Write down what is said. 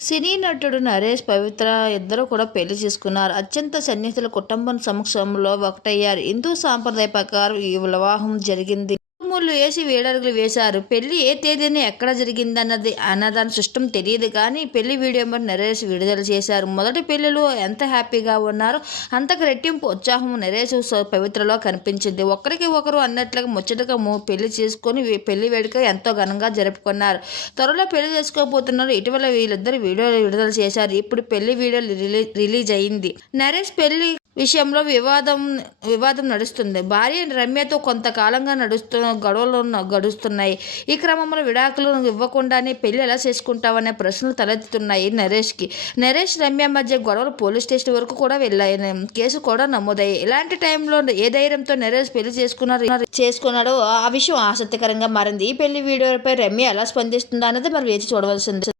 సినీ నటుడు నరేష్ పవిత్ర ఇద్దరు కూడా పెళ్ళి చేసుకున్నారు. అత్యంత సన్నిహితుల కుటుంబం సమక్షంలో ఒకటయ్యారు. హిందూ సాంప్రదాయ ప్రకారం ఈ వివాహం జరిగింది. మూళ్ళు వేసి వేడడుగులు వేశారు. పెళ్ళి ఏ తేదీని ఎక్కడ జరిగిందన్నది అన్నదాని సిస్టమ్ తెలియదు కానీ పెళ్ళి వీడియో మరి నరేష్ విడుదల చేశారు. మొదటి పెళ్ళిలో ఎంత హ్యాపీగా ఉన్నారో? అంతకు రెట్టింపు ఉత్సాహం నరేష్ పవిత్రలో కనిపించింది. ఒకరికి ఒకరు అన్నట్లుగా ముచ్చటగా పెళ్ళి చేసుకొని పెళ్ళి వేడుక ఎంతో ఘనంగా జరుపుకున్నారు. త్వరలో పెళ్ళి చేసుకోబోతున్నారు. ఇటీవల వీళ్ళిద్దరు వీడియోలు విడుదల చేశారు. ఇప్పుడు పెళ్ళి వీడియో రిలీజ్ అయింది. నరేష్ పెళ్ళి విషయంలో వివాదం వివాదం నడుస్తుంది. భార్య రమ్యతో కొంతకాలంగా నడుస్తున్న గొడవలు గడుస్తున్నాయి. ఈ క్రమంలో విడాకులు ఇవ్వకుండానే పెళ్ళి ఎలా చేసుకుంటావనే ప్రశ్నలు తలెత్తుతున్నాయి నరేష్కి. నరేష్ రమ్య మధ్య గొడవలు పోలీస్ స్టేషన్ వరకు కూడా వెళ్ళాయి కేసు కూడా నమోదయ్యాయి. ఇలాంటి టైంలో ఏ ధైర్యంతో నరేష్ పెళ్ళి చేసుకున్నారు చేసుకున్నాడో ఆ విషయం ఆసక్తికరంగా మారింది. ఈ పెళ్ళి వీడియోపై రమ్య ఎలా స్పందిస్తుందో అనేది మరి వేచి చూడవలసింది.